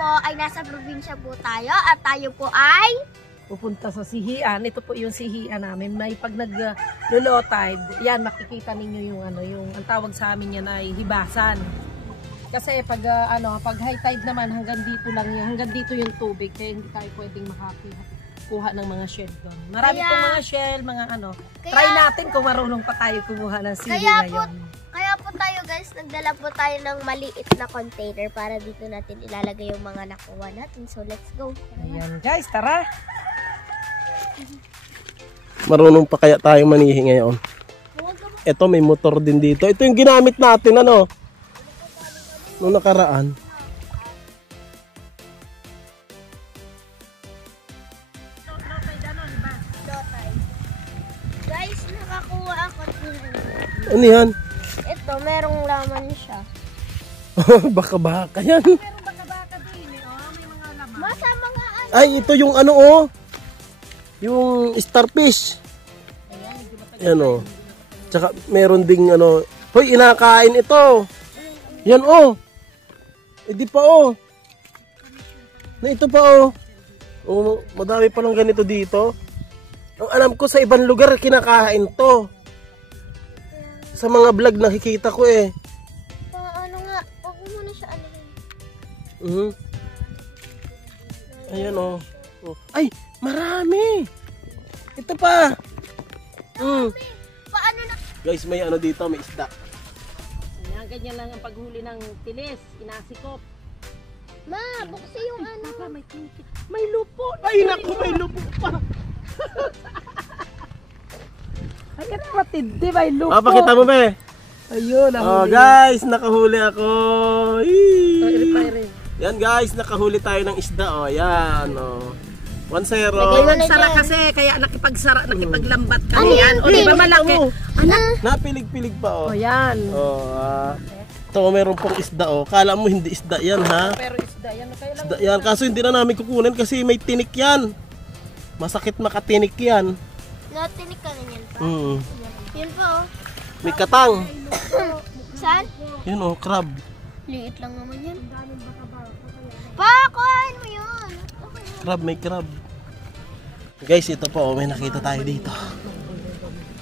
po ay nasa probinsya po tayo at tayo po ay pupunta sa sihian. Ito po yung sihian namin. May pag nag-low tide, yan makikita ninyo yung yung ang tawag sa amin yan ay hibasan. Kasi pag pag high tide naman hanggang dito lang yung hanggang dito yung tubig kaya hindi tayo pwedeng makakuha ng mga shell doon. Marami pong mga shell, mga try natin kung marunong pa tayo kumuha ng sihi ngayon. Kaya po tayo guys, nagdala po tayo ng maliit na container para dito natin ilalagay yung mga nakuha natin. So let's go. Ayan guys, tara. Marunong pa kaya tayo manihi ngayon? Ito may motor din dito. Ito yung ginamit natin noong nakaraan. Guys, nakakuha ako. Ano yan? Ito, merong laman siya. Baka-baka yan. Meron baka-baka din may mga laman. Masa mga Ay, ito yung yung starfish. Ayan Tsaka meron ding hoy, inakain ito. Yan Hindi pa Na ito pa madami pa lang ganito dito. Ang alam ko sa ibang lugar kinakain to. Sa mga vlog nakikita ko Paano nga? Huwag mo muna siya Ayan Ay, marami. Ito pa. Paano na? Guys, may dito, may isda. Ayan, ganyan lang ang paghuli ng tilis, inasikop. Ma, buksi yung Papa, may lupo. Ay, naku, may lupo pa. Ay, kapatid, di may lupo. Pakita mo ba Ayun, guys, nakahuli ako. Pare. Yan guys, nakahuli tayo ng isda. Yan 1-0. May nagsara kasi, kaya nakipaglambat kami yan. O, di ba malaki? Napilig-pilig pa yan. Ito, meron pong isda Kala mo hindi isda yan ha? Pero isda yan. Isda yan, kaso hindi na namin kukunin kasi may tinik yan. Masakit makatinik yan. Natinik ka na yan pa? Yun po May katang. Saan? Yun crab. Liit lang naman yan. Pa, kuhain mo yun. Crab, may crab. Guys, ito po, may nakita tayo dito.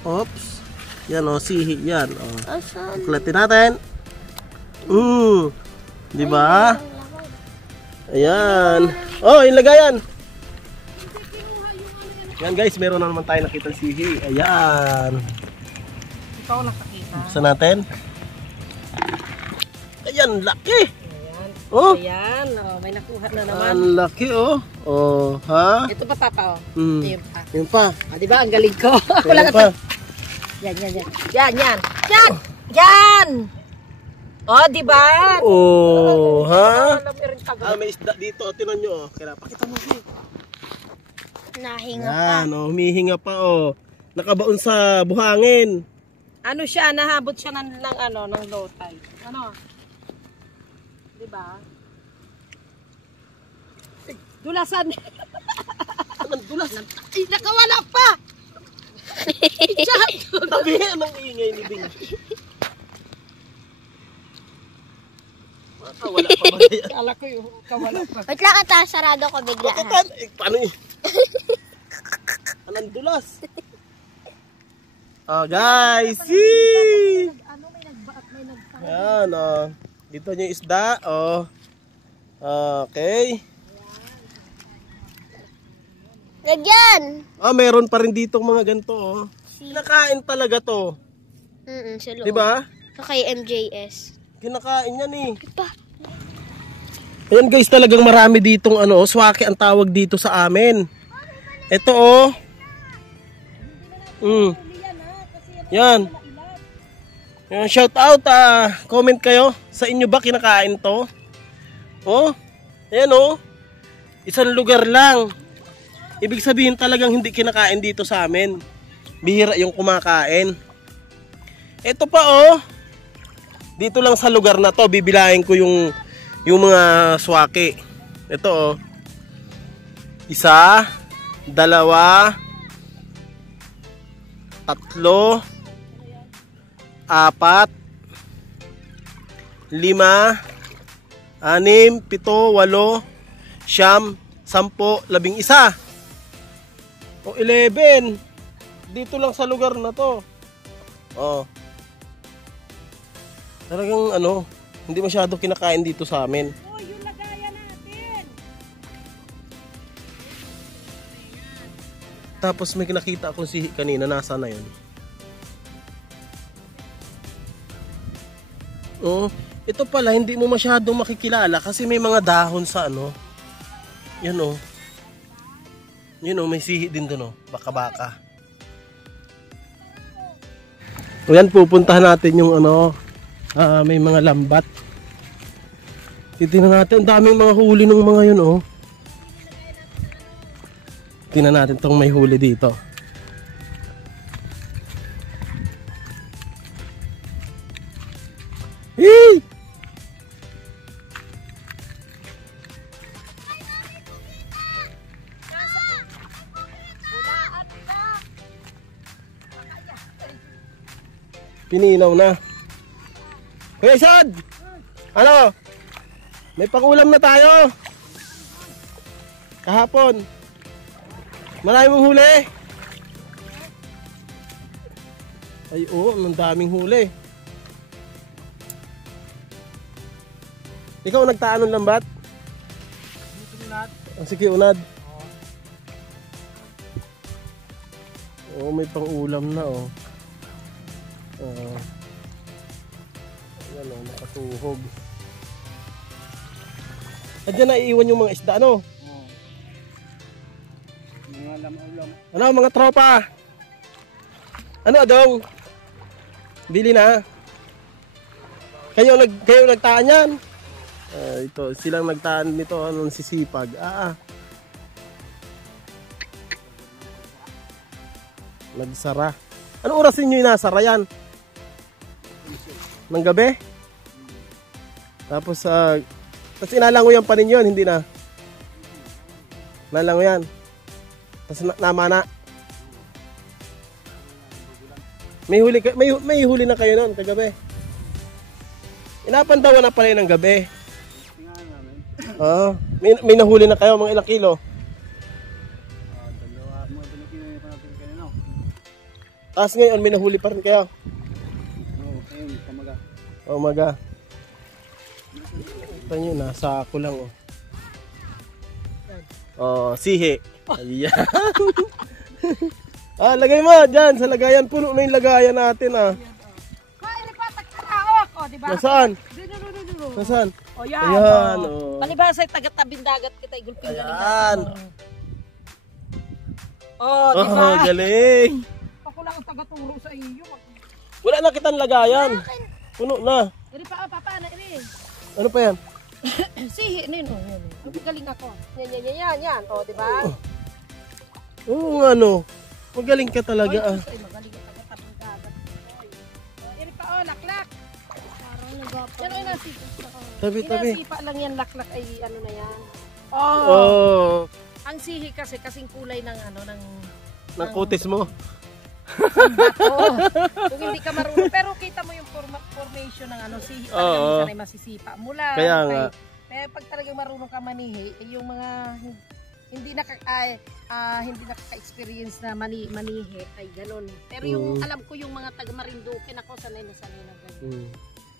Oops. Yan sihi yan. Asan? Kuklatin natin. Di ba? Ayan. Yung lagayan. Yan guys, meron na naman tayo nakita sihi. Ayan. Ikaw nakakita. Buksan natin. Ayan, laki. Ayan, may nakuha na naman. Ang laki ha? Ito pa papa Yun Yun pa. pa. Di ba ang galing ko? Wala pa. Yan. Di ba? Ha? May isda dito. Tinan nyo. Kaya pakita mo siya. Nahinga pa. Humihinga pa Nakabaon sa buhangin. Ano siya, nahabot siya ng low tide. Di ba? Dulasan. Anong dulas? Ay, nakawala pa. Tabi, anong ingay ni Bing? Wala pa ba yan? Kala ko yung kawala pa. Wait lang ata, sarado ko bigla. Paano yun? Anong dulas? Guys, see! May nagbaat, may nagtang. Yan, dito yung isda, Okay. Lagyan! Meron pa rin dito mga ganito, Kinakain talaga to. Sa loob. Diba? So kay MJS. Kinakain yan Pa. Ayan guys, talagang marami ditong swake ang tawag dito sa amin. Ito Yan. Shout out, comment kayo. Sa inyo ba kinakain to? Ayan isang lugar lang. Ibig sabihin talagang hindi kinakain dito sa amin. Bihira yung kumakain. Ito pa dito lang sa lugar na to, bibilahin ko yung mga swake. Ito 1, 2, 3, 4, 5, 6, 6, 7, 8, 9, 10, 11. O 11. Dito lang sa lugar na to. Oh. Talagang ano, hindi masyado kinakain dito sa amin. Oh, yung lagayan natin. Tapos may nakita akong sihi kanina, nasa na yun? Oh, ito pala hindi mo masyadong makikilala kasi may mga dahon sa ano. Yan oh. Yun oh, may sihi din doon oh, baka-baka. O yan, pupuntahan natin yung ano, may mga lambat. Titingnan natin, ang daming mga huli ng mga yun oh. Tingnan natin tong may huli dito. Hey! Pininaw na. Hey, Sad! Ano? May pangulam na tayo. Kahapon. Marami mong huli. Ay, oo, ang daming huli. Ikaw nagtaan ng lambat? Ang sige, unad. Oo, may pangulam na, oh. Ayan o, nakatuhog. Andiyan na iiwan yung mga isda, ano? Mga lam-ulam. Ano, mga tropa? Ano, Adong? Bili na. Kayo nagtaan yan? Ito, silang nagtaan nito, anong sisipag. Nagsara. Ano oras ninyo inasara yan? Ng gabi? Tapos inalangoyan pa ninyo, hindi na? Nalangoyan. Tapos namana. May huli na kayo noon kagabi. Inapandawan na pala yun ng gabi. May nahuli na kayo, mga ilang kilo? Tapos ngayon, may nahuli pa rin kayo? Oo, ayun, pamaga. Pamaga. Ito nyo, nasa ako lang, oh. Oh, sihi. Ayan. Lagay mo dyan sa lagayan. Puno na yung lagayan natin, O, diba? Nasaan? Nasaan? O, yan. Ayan, oh. Palibasa, taga-tabing dagat kita, igulping. Ayan. Oh, diba? Oh, galing. Ako lang ang taga-turo sa iyo. Wala na kitang lagayan. Puno na. Iri pa, papa na, iri. Ano pa yan? Sihi, ano yun? Galing ako. Yan. O, diba? Oo, ano. Magaling ka talaga, Ay, magaling ka taga-tabing dagat. Iri pa, laklak. Parang nagapa. Yan, nasipa. Tabi. Inasipa lang yan, laklak ay ano na yan. Oh. Ang sihi kasi, kasing kulay ng ano, ng kutis mo. Kung hindi ka marunong, pero kita mo yung formation ng ano, sihi talaga minsan ay masisipa mula. Kaya nga. Kaya pag talagang marunong ka manihi, yung mga hindi nakaka-experience na manihi ay ganun. Pero yung alam ko yung mga taga Marinduque ako sanay na ganun.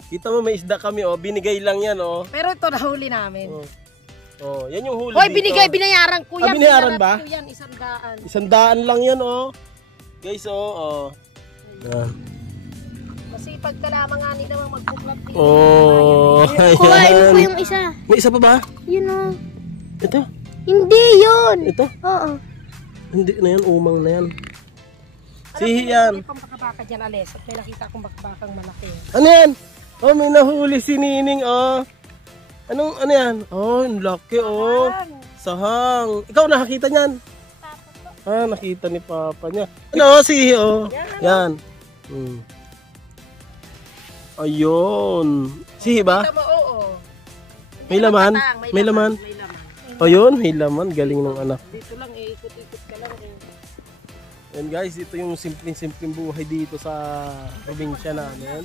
Kita mo may isda kami, binigay lang yan, Pero ito nahuli namin. Yan yung huli Hoy, dito. binayaran ko yan. Binayaran ba? Ko yan, 100. 100 lang yan, Guys, Yan. Masipag ka lamang nga nila magbuklap dito. Kuhain mo po yung isa. May isa pa ba? Yun o. Ito? Hindi yun. Ito? Oo. Hindi na yan, umang na yan. Sihi yan. May pambakabaka dyan, Ales. At may nakita akong bakabakang malaki. Ano yan? May nahuli si Nining, ano yan? Ang laki, Sahang. Ikaw nakakita niyan? Nakita ni Papa niya. Ano, sihi, Yan. Ayun. Sihi ba? Kita mo, oo. May laman? May laman? Ayun, may laman. Galing ng anak. Dito lang, ikot-ikot ka lang. And guys, ito yung simpleng buhay dito sa probinsya namin.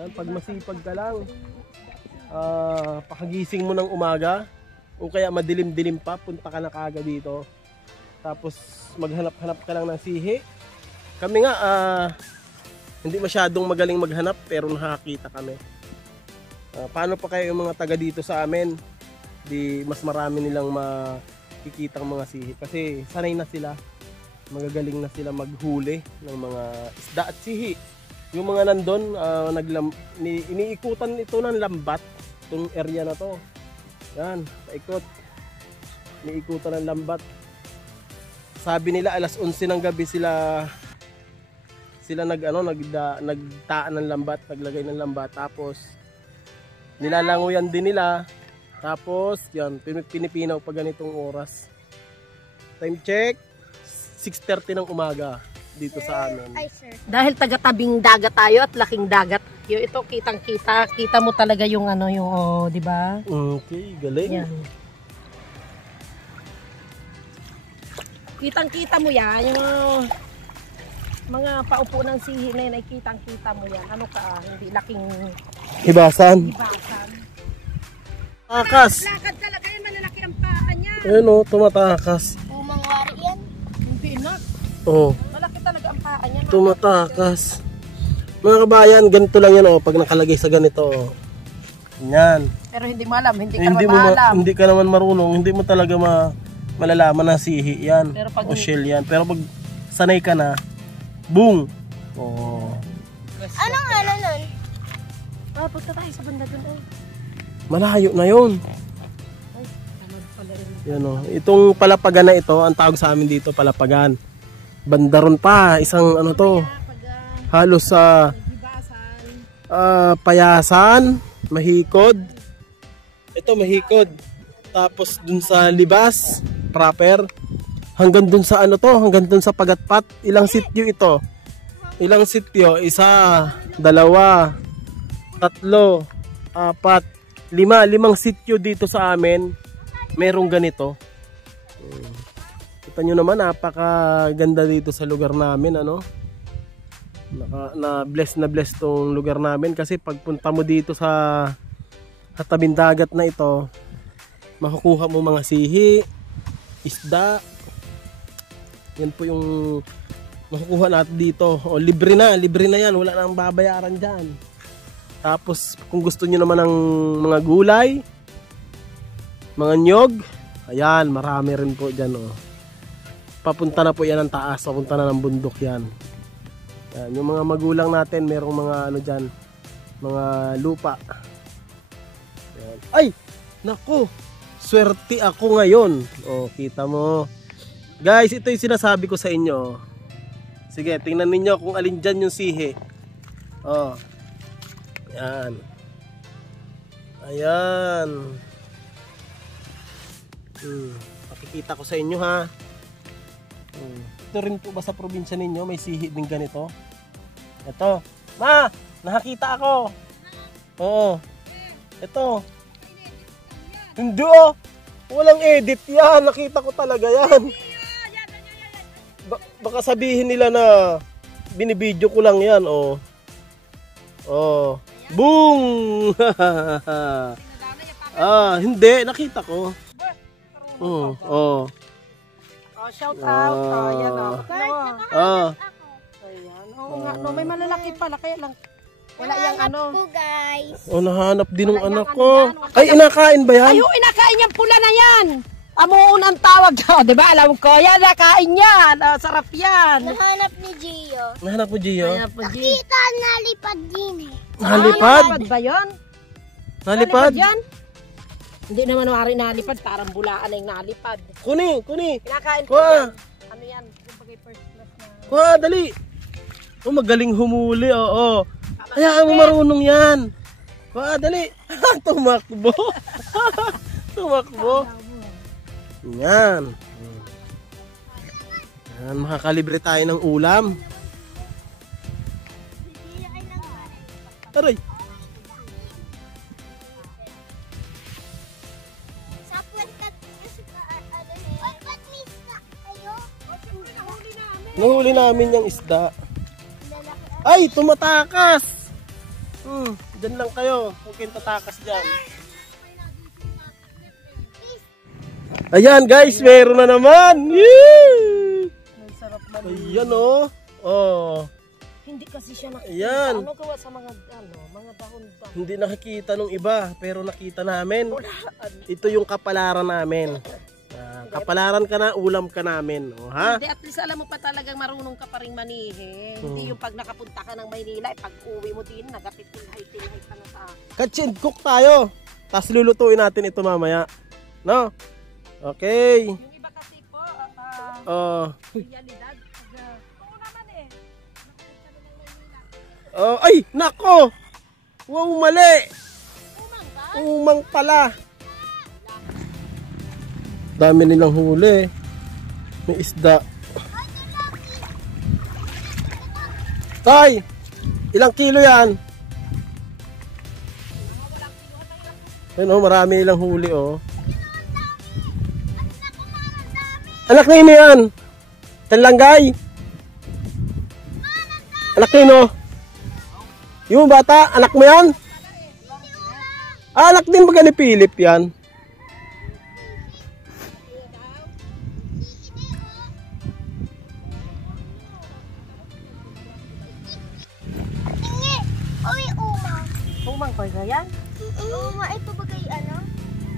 Yan, pag masipag ka lang. pakagising mo ng umaga o kaya madilim-dilim pa, punta ka na kaagad dito. Tapos maghanap-hanap ka lang ng sihi. Kami nga hindi masyadong magaling maghanap pero nakakita kami. Paano pa kayo yung mga taga dito sa amin? Di mas marami nilang makikita ang mga sihi kasi sanay na sila. Magagaling na sila maghuli ng mga isda at sihi. Yung mga nandun, iniikutan ito ng lambat, itong area na to. Yan, paikot. Iniikutan ng lambat. Sabi nila alas 11 ng gabi sila nagtaan ng lambat, naglagay ng lambat. Tapos nilalangoyan din nila. Tapos yan, pinipinaw pa ganitong oras. Time check, 6:30 ng umaga dito sa amin. Ay, sir. Dahil taga-tabing dagat tayo at laking dagat. Ito kitang-kita, kita mo talaga yung di ba? Okay, galing. Yan. Kitang-kita mo yan, yung mga paupo ng sihi na yun ay kitang-kita mo yan. Hindi laking Hibasan. hibasan. Takas. Lakad talaga yan, malalaki ang paa niya. Ayun o, tumatakas. Umang wari yan. Hindi na. Oh, Malaki talaga ang paa niya. tumatakas. Mga kabayan, ganito lang yan pag nakalagay sa ganito. Yan. Pero hindi mo alam, hindi ka Hindi naman mo alam. hindi ka naman marunong, hindi mo talaga malalaman na sihi yan. Pero pag- o shell yan. Pero pag sanay ka na, boom. Oh. Anong ano nun? Punta tayo sa banda dun. Malayo na yun. Tamad pala rin. Yan o. Itong palapagan na ito, ang tawag sa amin dito palapagan. Bandaron pa, isang to. Halos sa Hibasan. payasan, mahikod. Ito mahikod. Tapos dun sa libas, proper. Hanggang dun sa hanggang dun sa pagatpat. Ilang sityo ito? Ilang sityo? 1, 2, 3, 4, 5 sityo dito sa amin. Merong ganito. Kita nyo naman, napakaganda dito sa lugar namin, na bless tong lugar namin kasi pagpunta mo dito sa tabing dagat na ito, makukuha mo mga sihi, isda. Yan po yung makukuha natin dito. Libre na yan, wala nang babayaran dyan. Tapos kung gusto nyo naman ng mga gulay, mga nyog, ayan, marami rin po dyan. Papunta na po yan ng taas, papunta na ng bundok yan. Yan, yung mga magulang natin, merong mga dyan, mga lupa. Yan. Ay! Naku! Swerte ako ngayon. Kita mo. Guys, ito yung sinasabi ko sa inyo. Sige, tingnan ninyo kung alin dyan yung sihi. Ayan. Ayan. Pakikita ko sa inyo ha. Ito rin po ba sa probinsya ninyo may sihi din ganito? Ito. Ma! Nakakita ako. Oo. Ito. Hindi walang edit yan. Nakita ko talaga yan. Baka sabihin nila na binibidyo ko lang yan. Boom! Hindi. Nakita ko. Shout out. Ayan Ayan. Oo nga, may malalaki pala. Kaya lang, wala yung ko, guys. Nahanap din ng anak ko. Ay, inakain ba yan? Ay, inakain yung pula na yan. Amuun ang tawag ko. Diba, alam ko. Yan, nakain yan. Sarap yan. Nahanap ni Gio. Nahanap mo, Gio? Nakita, nalipad din Nalipad? Nalipad ba yun? Nalipad? yan? Hindi naman wari nalipad. Parang bulaan na yung nalipad. Kuni. Kinakain ko Kuha. yan. Ano yan? Yung bagay first class na. Kuha, dali. Magaling humuli, Hayaan mo marunong yan. Kuha, dali. Tumakbo. Tumakbo. Yan. Yan, makakalibre tayo ng ulam. Aray. Nahuli namin yung isda. Ay, tumatakas. Diyan lang kayo. Huwag kayong tatakas dyan. Ayan guys, meron na naman. Yee! Ang sarap man. Ayan oh. Oh. Hindi kasi siya nakikita. Ayan. Ano gawa sa mga dahon-dahon? Hindi nakikita nung iba, pero nakita namin. Ito yung kapalaran namin. Kapalaran ka na, ulam ka namin. Oh, ha? Hindi, at least alam mo pa talagang marunong ka pa rin manihin. Hindi yung pag nakapunta ka ng Maynila, pag uwi mo din, nagapit-tilhay ka na sa... Catch and cook tayo. Tapos lulutuin natin ito mamaya. No? Okay. Yung iba kasi po, realidad. Oo naman eh. Nakita mo ng Maynila. Ay, nako! Wow, mali! Umang ba? Umang pala. Dami nilang huli. May isda. Tay! Ilang kilo yan? Ayun oh, marami ilang huli oh. Anak nino yan? Talanggay? Anak nino? Yung bata, anak mo yan? Anak din ba ni Philip yan? Umang pa yan? Uma, ito ba kayo ano?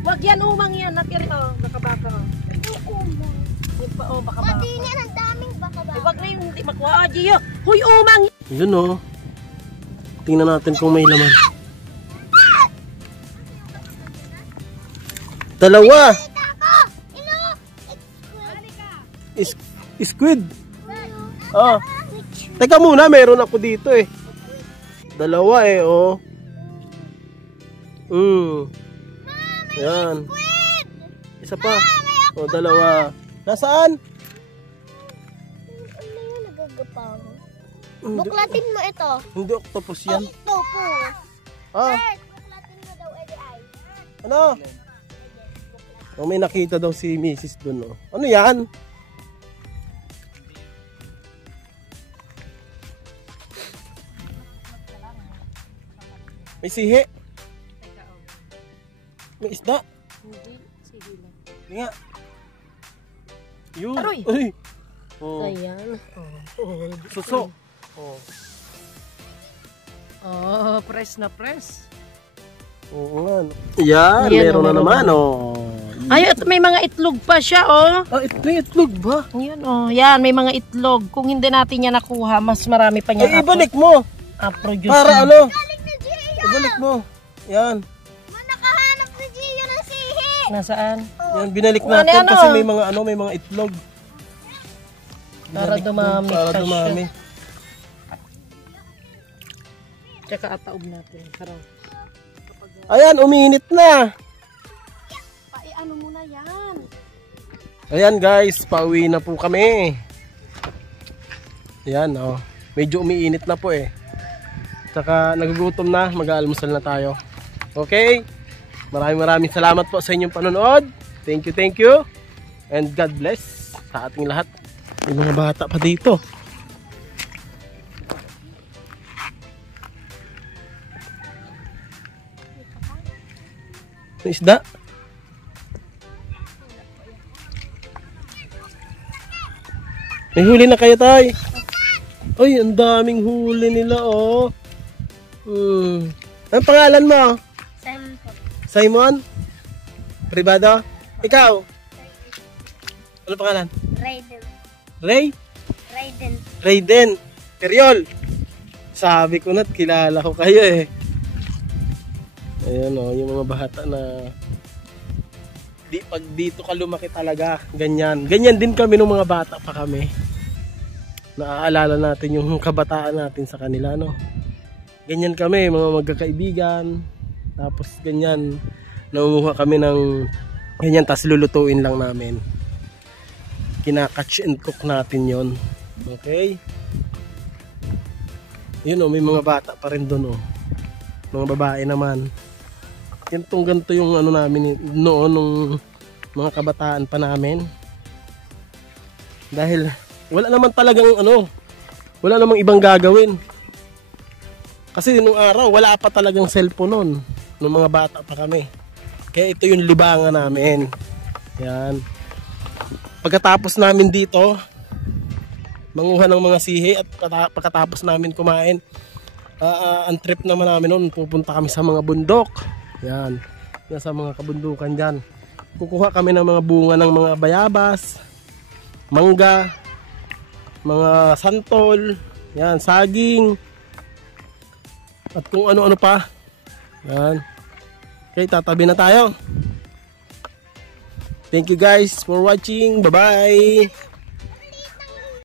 Wag yan, umang yan. Nakiri, nakabaka. Ito uma. Yung pa, baka baka. Pati niya ang daming baka. Wag na yung hindi makuha. Gio, huy, umang! Yun oh. Tingnan natin kung may laman. Dalawa! Squid! Ah. Teka muna, meron ako dito eh. Dalawa eh, oh. Yan. Isa pa. O, dalawa. Nasaan? Ano yun, nagagapaw? Buklatin mo ito. Hindi octopus yan. Octopus. Ah, Buklatin mo daw, ay. ano? Oh, may nakita daw si Mrs. dun, oh. Ano yan? May sihi. May isda. Hindi, sige lang. Hindi nga. Yun. Aroy! Ay. Oh. Ayan. Suso. Oh. Oh, press na press. Oo nga. Yan, meron na naman, oh. Ay, at may mga itlog pa siya, oh. Ah, may itlog ba? Yan, oh. Yan, may mga itlog. Kung hindi natin yan nakuha, mas marami pa niya. Ay, ibalik mo. Produce. Para ano? Balik na Gio. Ibalik mo. Yan. Nakahanap na Gio ng sihi. Nasaan? Yan, binalik Ano, natin ano? kasi may mga ano, may mga itlog. Para Binalik mo, dumami para pa siya. dumami. Tsaka ataob natin. Parang. Ayan, uminit na. Ano muna yan? Ayan guys, pauwi na po kami. Ayan, oh. Medyo umiinit na po eh. Tsaka nagugutom na, mag-aalmusal na tayo. Okay? Maraming salamat po sa inyong panonood. Thank you. And God bless sa ating lahat. May mga bata pa dito. May isda. May huli na kayo, tay. Ay, ang daming huli nila, oh. Ang pangalan mo? Simon po. Simon? Privado? Ikaw? Ano pangalan? Raiden. Ray? Raiden. Raiden. Periol. Sabi ko na, kilala ko kayo eh. Ayan oh, yung mga bata na pag dito ka lumaki talaga, ganyan. Ganyan din kami nung mga bata pa kami. Naaalala natin yung kabataan natin sa kanila, no? Ganyan kami, mga magkakaibigan. Tapos ganyan, nangunguha kami ng ganyan, tas lulutuin lang namin. Kinakatch and cook natin yon. Okay? Yun oh, may mga bata pa rin doon oh. Mga babae naman. Ganito yung ano namin noon nung mga kabataan pa namin. Dahil wala naman talagang ano, wala namang ibang gagawin. Kasi nung araw, wala pa talagang cellphone nun. Nung mga bata pa kami. Kaya ito yung libangan namin. Yan. Pagkatapos namin dito, manguha ng mga sihi at pagkatapos namin kumain, ang trip naman namin noon, pupunta kami sa mga bundok. Yan. Yan sa mga kabundukan dyan. Kukuha kami ng mga bunga ng mga bayabas, mangga, mga santol, yan, saging, at kung ano-ano pa. Yan. Okay, tatabi na tayo. Thank you guys for watching. Bye-bye.